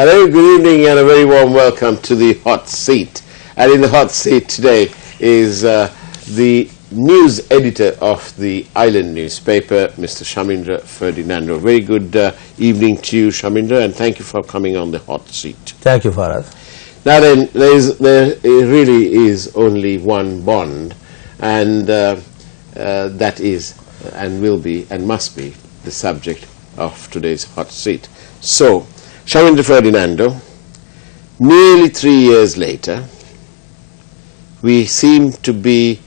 Hello, good evening and a very warm welcome to the Hot Seat. And in the Hot Seat today is the news editor of the Island newspaper, Mr. Simone Ferdinando. Very good evening to you, Simone, and thank you for coming on the Hot Seat. Thank you, Farad. Now then, there really is only one bond, and that is and will be and must be the subject of today's Hot Seat. So, Simone Ferdinando, nearly 3 years later, we seem to be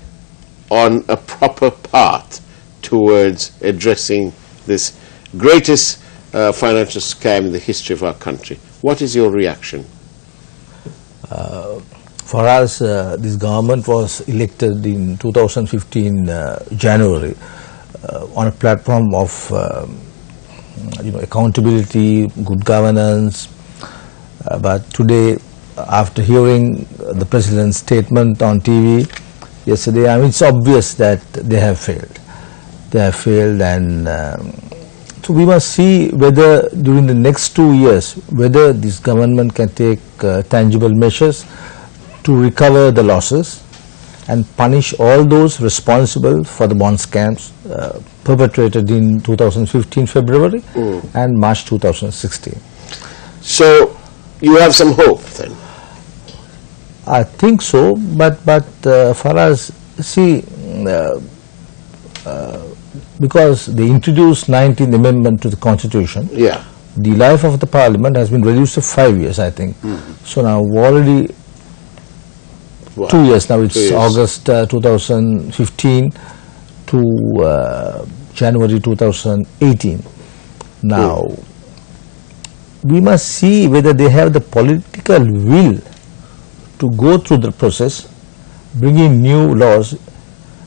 on a proper path towards addressing this greatest financial scam in the history of our country. What is your reaction? For us, this government was elected in 2015 January on a platform of accountability, good governance, but today, after hearing the President's statement on TV yesterday, I mean, it's obvious that they have failed. They have failed, and so we must see whether during the next 2 years, whether this government can take tangible measures to recover the losses and punish all those responsible for the bond scams perpetrated in 2015 February and March 2016. So, you have some hope then? I think so, but for us, see, because they introduced 19th Amendment to the Constitution, yeah, the life of the Parliament has been reduced to 5 years, I think. So now already 2 years now, it's August 2015 to January 2018. Now, we must see whether they have the political will to go through the process, bring in new laws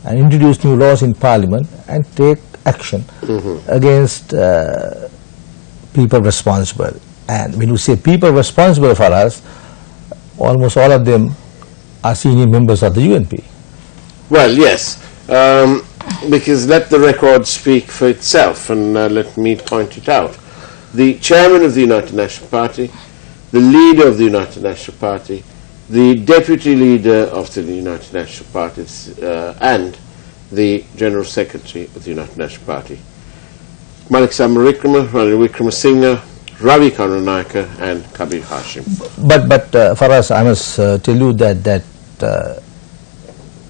and introduce new laws in Parliament and take action against people responsible. And when you say people responsible for us, almost all of them are senior members of the UNP. Well, yes, because let the record speak for itself, and let me point it out. The chairman of the United National Party, the leader of the United National Party, the deputy leader of the United National Party, and the general secretary of the United National Party, Malik Samarikrama, Ranil Wickramasinghe, Ravi Karunanayake and Kabir Hashim. But for us, I must tell you that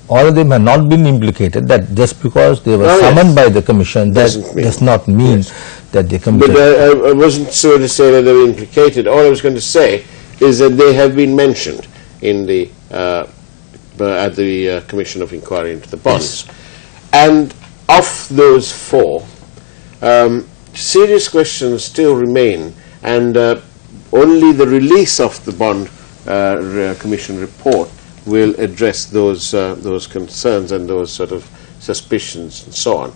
all of them have not been implicated. That just because they were summoned by the commission, that does not mean that they committed. But I wasn't sure to say that they were implicated. All I was going to say is that they have been mentioned in the at the Commission of Inquiry into the bonds. Yes. And of those four, serious questions still remain, and only the release of the bond commission report will address those concerns and those sort of suspicions and so on.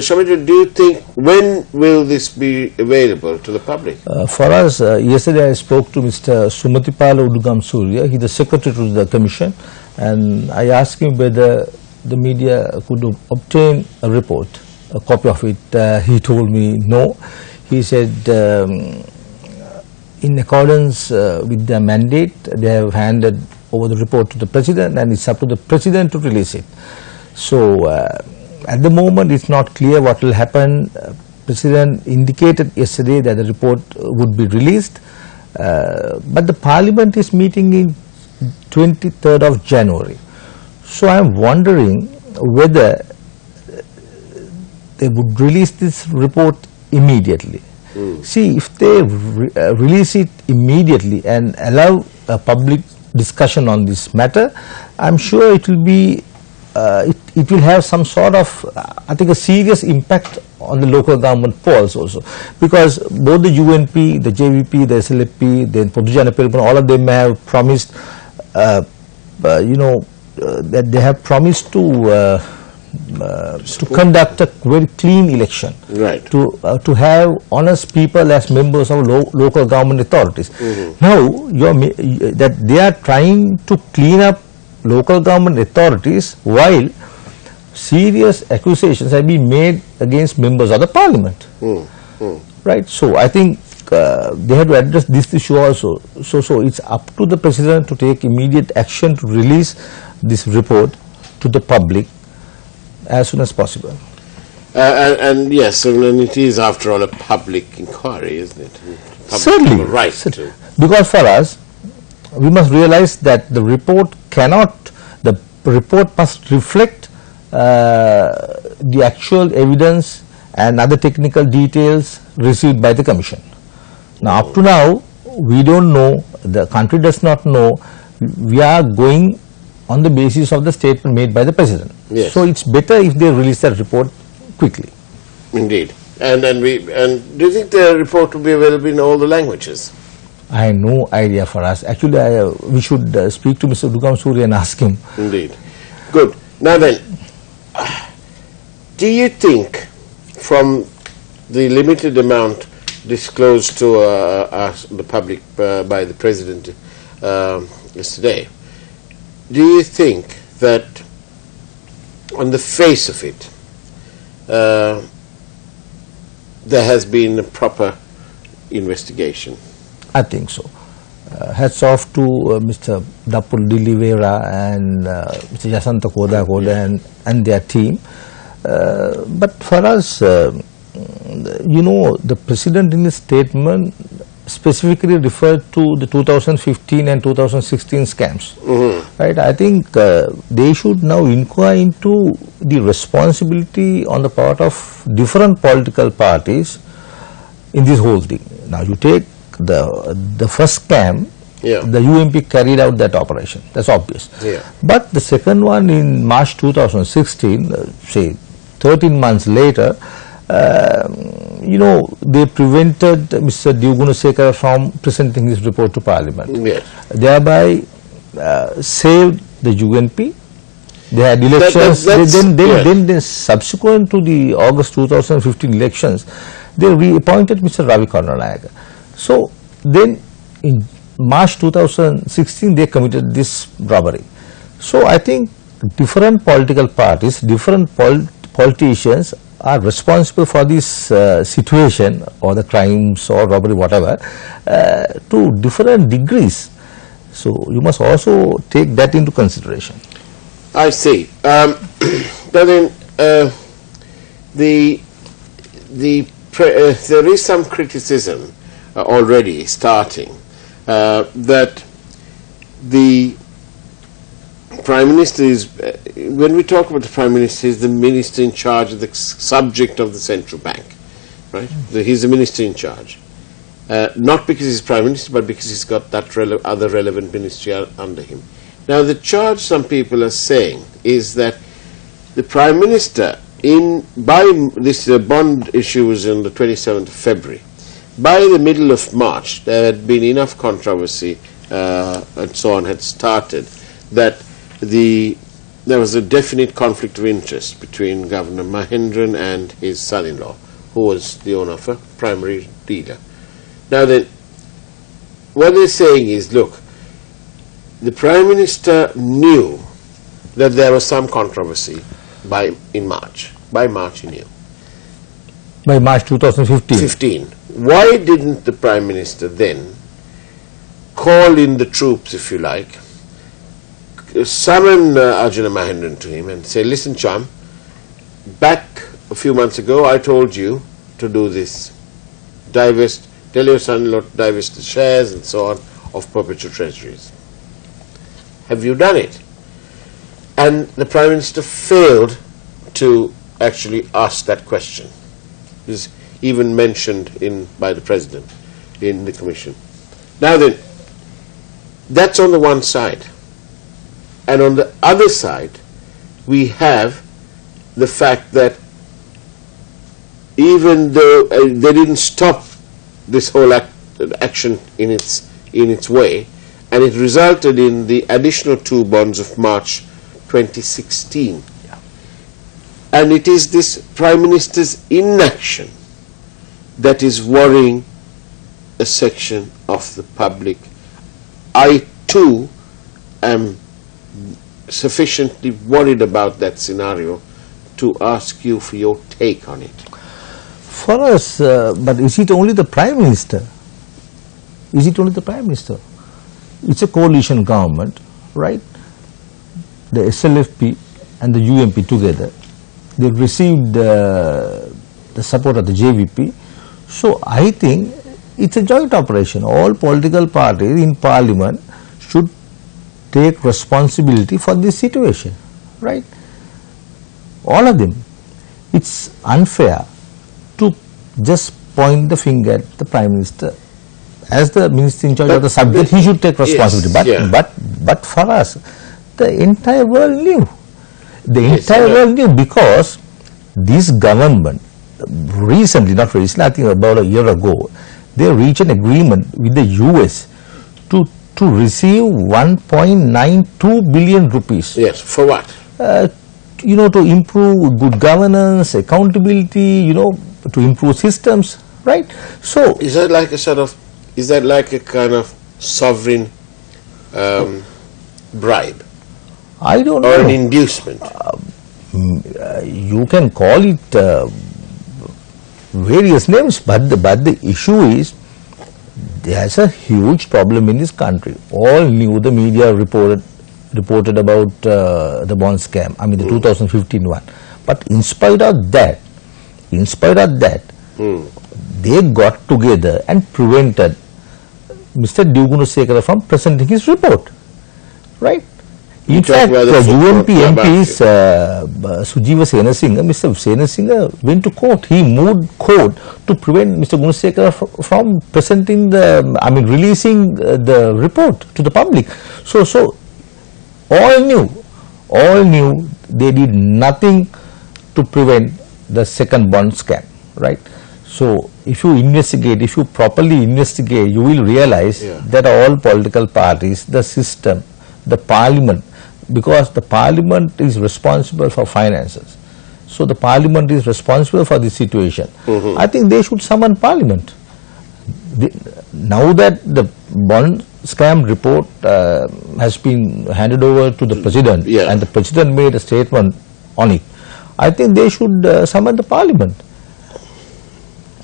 Simone, do you think, when will this be available to the public? For us, yesterday I spoke to Mr. Sumatipala Udugam Surya, he is the secretary to the commission, and I asked him whether the media could obtain a report, a copy of it. He told me no. He said in accordance with their mandate, they have handed over the report to the President, and it's up to the President to release it. So at the moment it's not clear what will happen. President indicated yesterday that the report would be released, but the Parliament is meeting in 23rd of January. So I am wondering whether they would release this report immediately. See, if they release it immediately and allow a public discussion on this matter, I'm sure it will be it will have some sort of, I think, a serious impact on the local government polls also, because both the UNP, the JVP, the SLP, the Podujana Perupana, all of them have promised, that they have promised to conduct a very clean election, right? To have honest people as members of local government authorities. Now, that they are trying to clean up local government authorities while serious accusations have been made against members of the Parliament. Right? So I think they have to address this issue also. So it's up to the President to take immediate action to release this report to the public as soon as possible. And yes, and it is after all a public inquiry, isn't it? Public Certainly, right certainly. Because for us, we must realize that the report must reflect the actual evidence and other technical details received by the Commission. Now, up to now, we don't know, the country does not know, we are going on the basis of the statement made by the President. Yes. So it's better if they release that report quickly. Indeed. And do you think the report will be available in all the languages? I have no idea for us. Actually, we should speak to Mr. Dugam Suri and ask him. Indeed. Good. Now then, do you think from the limited amount disclosed to the public by the President yesterday, do you think that on the face of it, there has been a proper investigation? I think so. Hats off to Mr. Dapul Dilivera and Mr. Jasanta Koda and their team. But for us, you know, the President in his statement specifically referred to the 2015 and 2016 scams. Right? I think they should now inquire into the responsibility on the part of different political parties in this whole thing. Now you take the first scam, the UMP carried out that operation, that's obvious. But the second one in March 2016, say 13 months later, you know, they prevented Mr. Diugunasekara from presenting his report to Parliament. Thereby saved the UNP. They had elections. Then subsequent to the August 2015 elections, they reappointed Mr. Ravi Karnanayaka. So then in March 2016 they committed this robbery. So I think different political parties, different politicians are responsible for this situation or the crimes or robbery, whatever, to different degrees. So you must also take that into consideration. I see. But then there is some criticism already starting that the Prime Minister is, when we talk about the Prime Minister, is the Minister in charge of the subject of the Central Bank, right? He's the Minister in charge. Not because he's Prime Minister, but because he's got that other relevant ministry under him. Now the charge, some people are saying, is that the Prime Minister, by this bond issue was on the 27th of February, by the middle of March there had been enough controversy and so on had started that there was a definite conflict of interest between Governor Mahendran and his son-in-law, who was the owner of a primary dealer. Now then, what they're saying is, look, the Prime Minister knew that there was some controversy in March. By March he knew. By March 2015. Why didn't the Prime Minister then call in the troops, if you like, summon Arjuna Mahendran to him and say, listen, chum, back a few months ago I told you to do this, tell your son-in-law to divest the shares and so on of perpetual treasuries. Have you done it? And the Prime Minister failed to actually ask that question. It is even mentioned by the President in the Commission. Now then, that's on the one side. And on the other side, we have the fact that even though they didn't stop this whole action in its way, and it resulted in the additional 2 bonds of March 2016. And it is this Prime Minister's inaction that is worrying a section of the public. I too am sufficiently worried about that scenario to ask you for your take on it. For us, but is it only the Prime Minister Is it only the Prime Minister? It's a coalition government, right? The SLFP and the UMP together, they received the support of the JVP. So I think it's a joint operation. All political parties in Parliament should take responsibility for this situation, right? All of them. It's unfair to just point the finger at the Prime Minister. As the Minister in charge of the subject, he should take responsibility. Yes, but for us, the entire world knew. The entire world knew, because this government recently, not recently, I think about a year ago, they reached an agreement with the US to receive 1.92 billion rupees. Yes, for what? You know, to improve good governance, accountability, you know, to improve systems, right? So is that like a sort of, is that like a kind of sovereign bribe? I don't know. Or an inducement? You can call it various names, but the issue is there's a huge problem in this country. All knew, the media reported about the bond scam, I mean the 2015 one. But in spite of that, they got together and prevented Mr. Gunasekara from presenting his report, right? In fact, the UMP MPs, Sujiva Senasinghe, Mr. Senasinghe went to court. He moved court to prevent Mr. Gunasekara from presenting releasing the report to the public. So all knew they did nothing to prevent the second bond scam, right? So if you investigate, if you properly investigate, you will realize that all political parties, the system, the Parliament, because the Parliament is responsible for finances, so the Parliament is responsible for this situation. I think they should summon Parliament. Now that the bond scam report has been handed over to the President, and the President made a statement on it, I think they should summon the Parliament.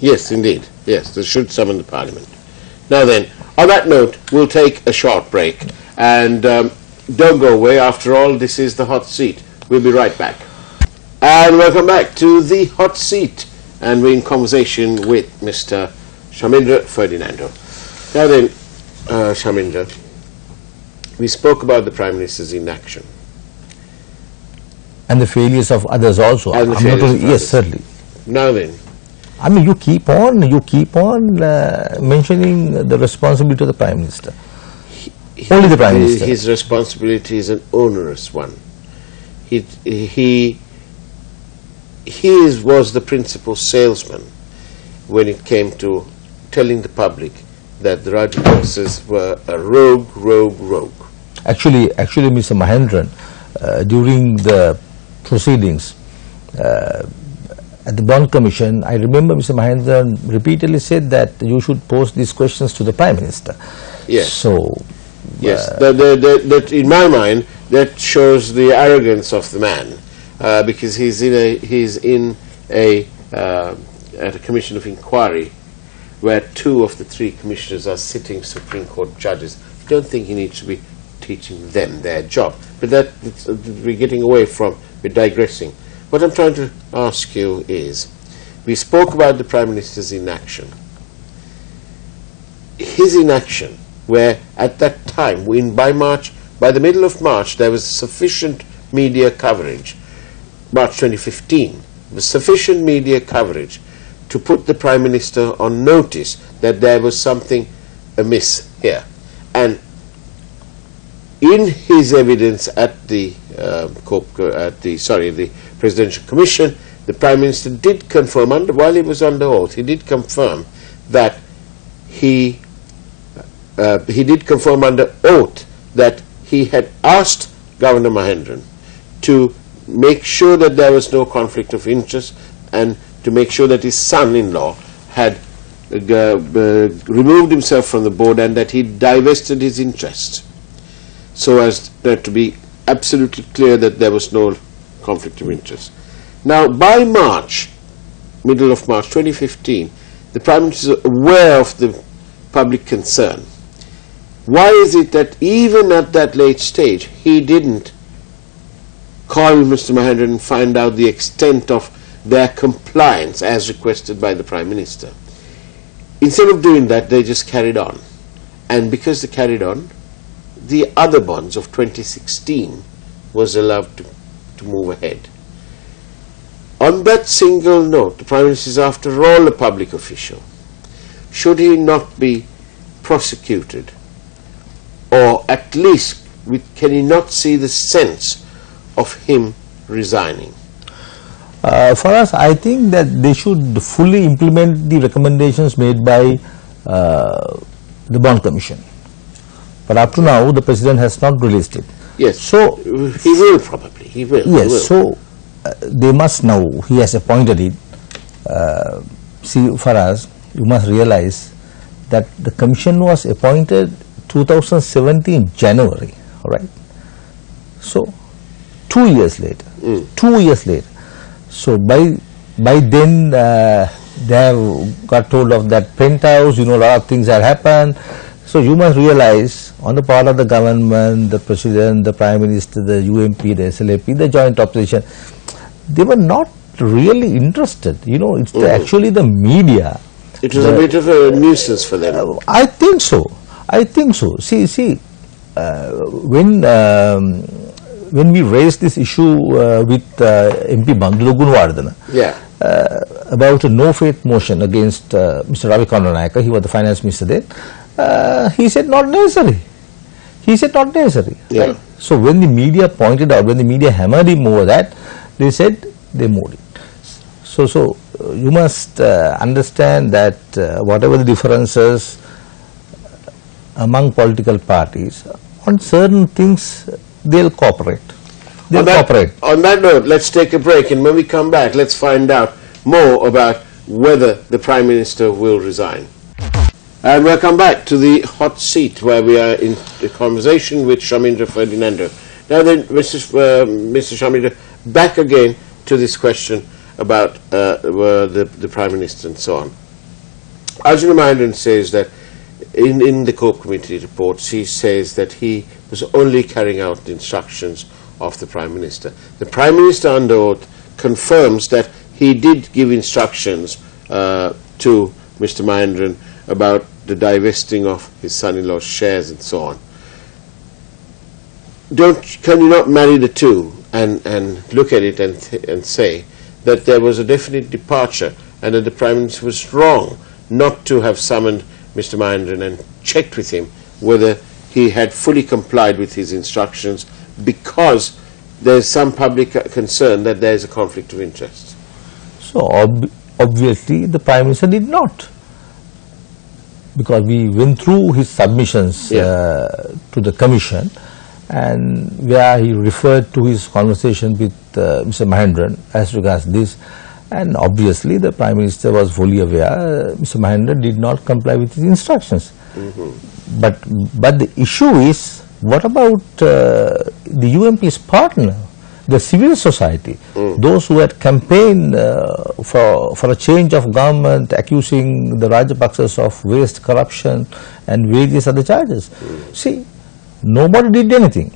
Yes, indeed. Yes, they should summon the Parliament. Now then, on that note, we'll take a short break, and don't go away. After all, this is the Hot Seat. We'll be right back. And welcome back to the Hot Seat, and we're in conversation with Mr. Simone Ferdinando. Now then, Simone, we spoke about the Prime Minister's inaction. And the failures of others also. And the failures of others. Yes, certainly. Now then, I mean, you keep on mentioning the responsibility of the Prime Minister. Only the Prime Minister. His responsibility is an onerous one. He was the principal salesman when it came to telling the public that the Rajapaksas were a rogue. Actually, Mr. Mahendran, during the proceedings at the Bond Commission, I remember Mr. Mahendran repeatedly said that you should pose these questions to the Prime Minister. Yes. So, yes, that in my mind, that shows the arrogance of the man, because he's in a at a commission of inquiry where 2 of the 3 commissioners are sitting Supreme Court judges. I don't think he needs to be teaching them their job. But that we're getting away from, we're digressing. What I'm trying to ask you is, we spoke about the Prime Minister's inaction. His inaction, where at that time, by the middle of March, there was sufficient media coverage, March 2015, there was sufficient media coverage to put the Prime Minister on notice that there was something amiss here. And in his evidence at the Presidential Commission, the Prime Minister did confirm, while he was under oath, he did confirm that he did confirm under oath that he had asked Governor Mahendran to make sure that there was no conflict of interest, and to make sure that his son-in-law had removed himself from the board, and that he divested his interest, so as to be absolutely clear that there was no conflict of interest. Now, by March, middle of March 2015, the Prime Minister is aware of the public concern. Why is it that even at that late stage he didn't call Mr. Mahendran and find out the extent of their compliance as requested by the Prime Minister? Instead of doing that, they just carried on. And because they carried on, the other bonds of 2016 was allowed to move ahead. On that single note, the Prime Minister is after all a public official. Should he not be prosecuted? Or at least, can he not see the sense of him resigning? For us, I think that they should fully implement the recommendations made by the Bond Commission. But up to now, the President has not released it. Yes, so he will probably. He will. Yes, he will. So they must know. He has appointed it. See, for us, you must realize that the Commission was appointed 2017 January. All right. So 2 years later. 2 years later. So by then they have got hold of that penthouse, you know, a lot of things have happened. So you must realize on the part of the government, the President, the Prime Minister, the UMP, the SLAP, the joint opposition, they were not really interested. You know, it's actually the media. It was a bit of a nuisance for them. I think so. I think so. See, when we raised this issue with MP Bandhu Gunwardana about a no-faith motion against Mr. Ravi Karunalayaka, he was the finance minister then, he said not necessary. He said not necessary. Yeah. Right? So when the media pointed out, when the media hammered him over that, they said they moved it. So you must understand that whatever the differences among political parties, on certain things they'll cooperate. On that note, let's take a break, and when we come back, let's find out more about whether the Prime Minister will resign. And welcome back to the hot seat, where we are in a conversation with Simone Ferdinando. Now then, Mr. Simone, back again to this question about the Prime Minister and so on. Arjuna Mahendran says that in the Core Committee reports, he says that he was only carrying out the instructions of the Prime Minister. The Prime Minister under oath confirms that he did give instructions to Mr. Mahendran about the divesting of his son-in-law's shares and so on. Can you not marry the two and look at it and say that there was a definite departure and that the Prime Minister was wrong not to have summoned Mr. Mahendran and checked with him whether he had fully complied with his instructions, because there is some public concern that there is a conflict of interest? So obviously the Prime Minister did not, because we went through his submissions to the Commission, and where he referred to his conversation with Mr. Mahendran as regards this, and obviously the Prime Minister was fully aware Mr. Mahendran did not comply with his instructions. But the issue is, what about the UMP's partner, the civil society, those who had campaigned for a change of government, accusing the Rajapaksas of waste, corruption and various other charges? See, nobody did anything.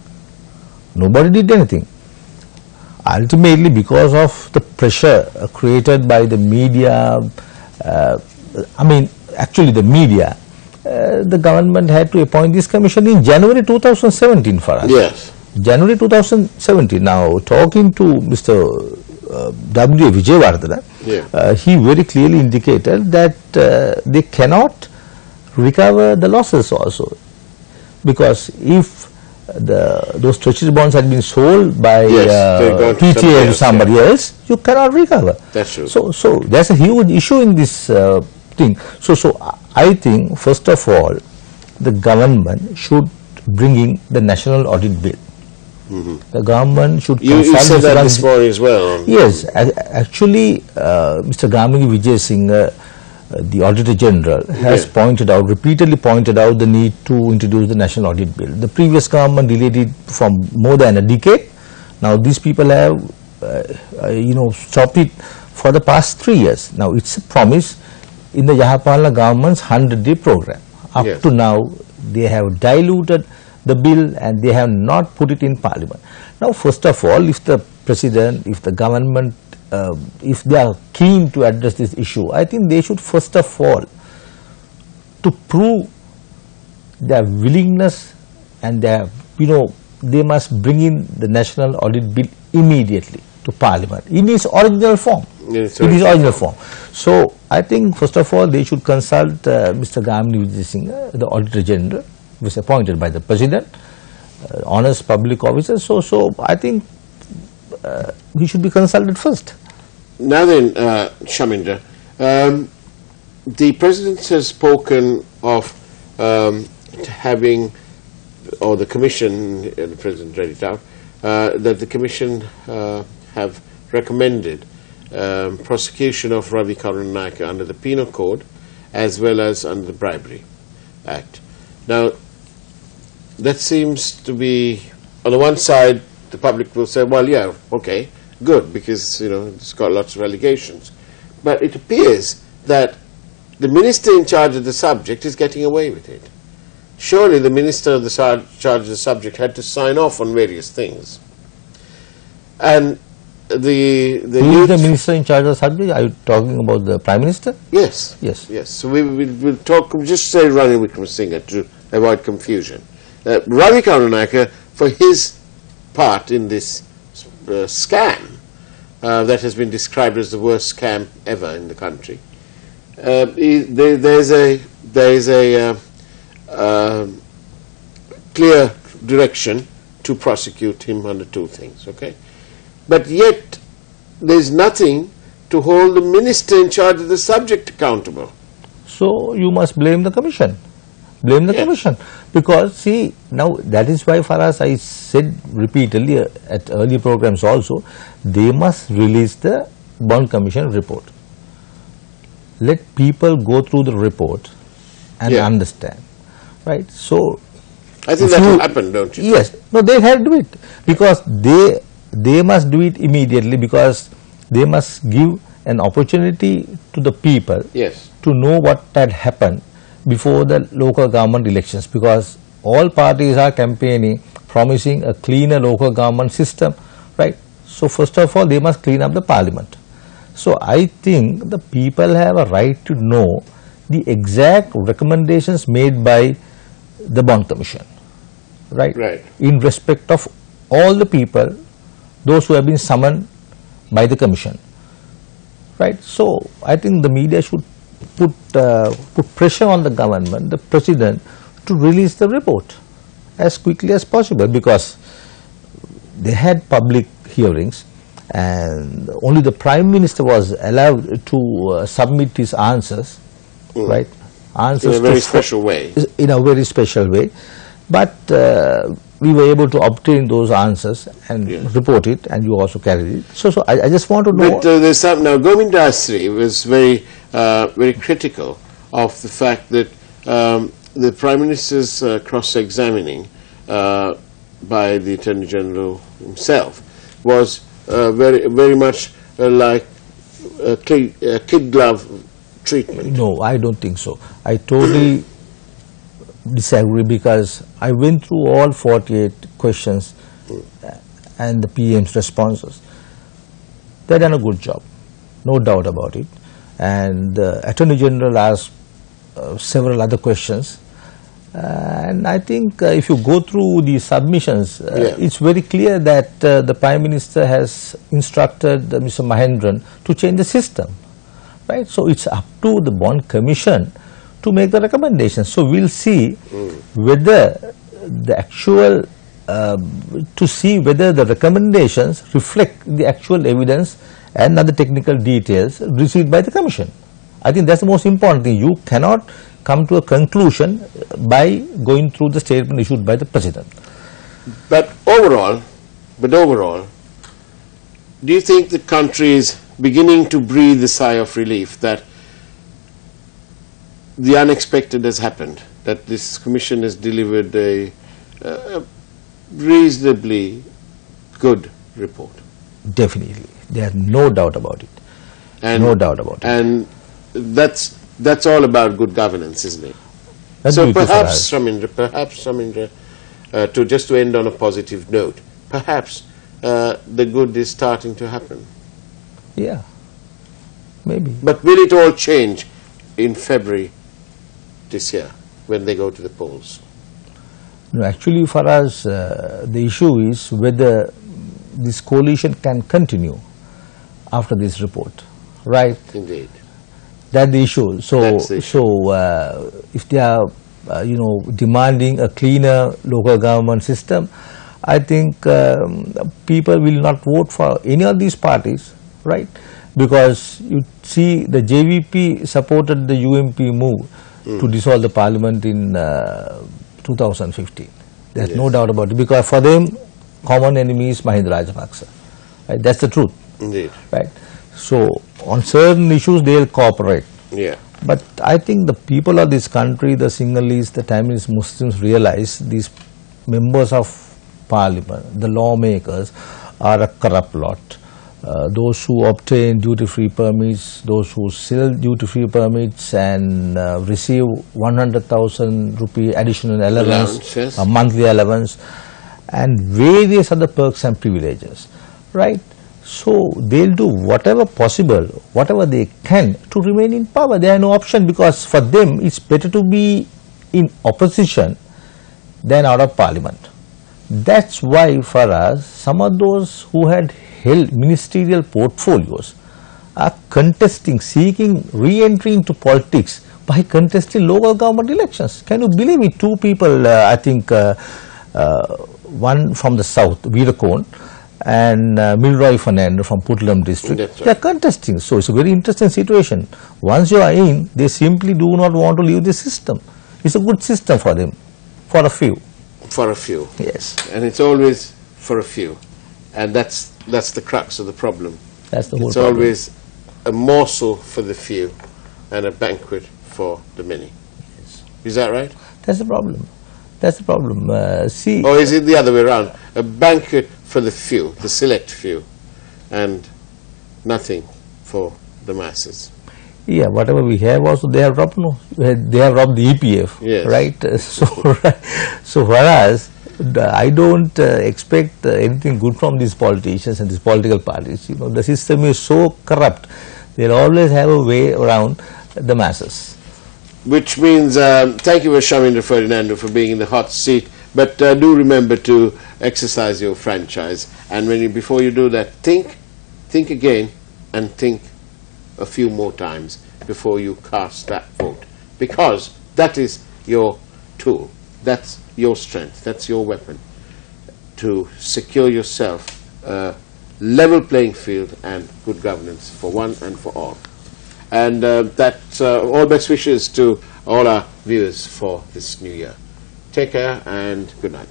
Nobody did anything. Ultimately, because of the pressure created by the media, actually the media, the government had to appoint this commission in January 2017 for us. Yes. January 2017. Now, talking to Mr. W. Vijayawardena, he very clearly indicated that they cannot recover the losses also, because if those treasury bonds had been sold by PTA to somebody else, you cannot recover. That's true. So there's a huge issue in this thing. So I think, first of all, the government should bring in the National Audit Bill. The government should consult. You said that this morning as well. Yes, actually, Mr. Gamini Vijay Singh, the Auditor General, has repeatedly pointed out the need to introduce the National Audit Bill. The previous government delayed it for more than a decade. Now these people have, stopped it for the past 3 years. Now it's a promise in the Yahapalna government's 100-day program. Up to now, they have diluted the bill and they have not put it in Parliament. Now, first of all, if the President, if the government, if they are keen to address this issue, I think they should first of all to prove their willingness and their, they must bring in the National Audit Bill immediately to Parliament in its original form. So I think first of all they should consult Mr. Gamini Vijay Singh, the Auditor General, who was appointed by the President, honest public officer. So I think he should be consulted first. Now then, Shamindra, the President has spoken of having, or the Commission, the President read it out, that the Commission have recommended prosecution of Ravi Karunanayake under the Penal Code as well as under the Bribery Act. Now, that seems to be, on the one side, the public will say, well, yeah, okay, good, because, it's got lots of allegations. But it appears that the minister in charge of the subject is getting away with it. Surely the minister in charge of the subject had to sign off on various things. And Who is the minister in charge of the subject? Are you talking about the Prime Minister? Yes. Yes. Yes. So we'll talk, just say Ranil Wickremesinghe to avoid confusion. Ravi Karunanayake, for his part in this scam that has been described as the worst scam ever in the country, there's a clear direction to prosecute him under two things, okay? But yet, there's nothing to hold the minister in charge of the subject accountable. So, you must blame the Commission. Blame the Commission. Because, see, now that is why, Faraz, I said repeatedly at earlier programs also, they must release the Bond Commission report. Let people go through the report and understand. Right? So, I think that will happen, don't you? Yes. No, they have to do it. Because they must do it immediately, because they must give an opportunity to the people to know what had happened before the local government elections, because all parties are campaigning, promising a cleaner local government system, right? So first of all, they must clean up the Parliament. So I think the people have a right to know the exact recommendations made by the Bond Commission, right? In respect of all the people, those who have been summoned by the Commission, right? So I think the media should put pressure on the government, the President, to release the report as quickly as possible, because they had public hearings and only the Prime Minister was allowed to submit his answers, right? Answers in a very special way. In a very special way. But we were able to obtain those answers and report it, and you also carried it. So I just want to know. But there's some, now Govind Dasri was very critical of the fact that the Prime Minister's cross-examining by the Attorney General himself was very much like a kid glove treatment. No, I don't think so. I totally disagree, because I went through all 48 questions and the PM's responses. They've done a good job, no doubt about it. And the Attorney General asked several other questions. And I think if you go through the submissions, it's very clear that the Prime Minister has instructed Mr. Mahendran to change the system, right? So it's up to the Bond Commission to make the recommendations. So we'll see whether the actual, to see whether the recommendations reflect the actual evidence and other technical details received by the Commission. I think that's the most important thing. You cannot come to a conclusion by going through the statement issued by the President. But overall, do you think the country is beginning to breathe a sigh of relief that the unexpected has happened, that this Commission has delivered a reasonably good report? Definitely. There's no doubt about it. And no doubt about it. And that's all about good governance, isn't it? So perhaps, Samindra, to end on a positive note, perhaps the good is starting to happen. Yeah, maybe. But will it all change in February this year when they go to the polls? No, actually for us, the issue is whether this coalition can continue after this report, right? Indeed. That's the issue. So, if they are, demanding a cleaner local government system, I think people will not vote for any of these parties, right? Because you see, the JVP supported the UMP move to dissolve the parliament in 2015. There's no doubt about it, because for them, common enemy is Mahinda Rajapaksa. Right? That's the truth. Indeed. Right. So on certain issues they will cooperate. Yeah. But I think the people of this country, the Sinhalese, the Tamils, Muslims realize these members of parliament, the lawmakers, are a corrupt lot. Those who obtain duty-free permits, those who sell duty-free permits and receive 100,000 rupee additional allowance, yes. A monthly allowance, and various other perks and privileges, right? So they'll do whatever possible, whatever they can to remain in power. They have no option, because for them it's better to be in opposition than out of parliament. That's why for us, some of those who had held ministerial portfolios are contesting, seeking re-entry into politics by contesting local government elections. Can you believe it? Two people, I think, one from the south, Veerakon, and Milroy Fernando from Puttalam district, right. They are contesting. So it's a very interesting situation. Once you are in, they simply do not want to leave the system. It's a good system for them, for a few. For a few. Yes. And it's always for a few. And that's the crux of the problem. That's the whole It's problem. always a morsel for the few and a banquet for the many. Yes. Is that right? That's the problem. That's the problem. See. Or is it the other way around? A banquet for the few, the select few, and nothing for the masses. Yeah, whatever we have also they have robbed. No, they have robbed the EPF. Yes. Right. So for us, I don't expect anything good from these politicians and these political parties. The system is so corrupt; they'll always have a way around the masses. Which means, thank you, Simone Ferdinando, for being in the hot seat. But do remember to exercise your franchise. And before you do that, think again, and think a few more times before you cast that vote. Because that is your tool. That's your strength. That's your weapon to secure yourself a level playing field and good governance for one and for all. And that's all best wishes to all our viewers for this new year. Take care and good night.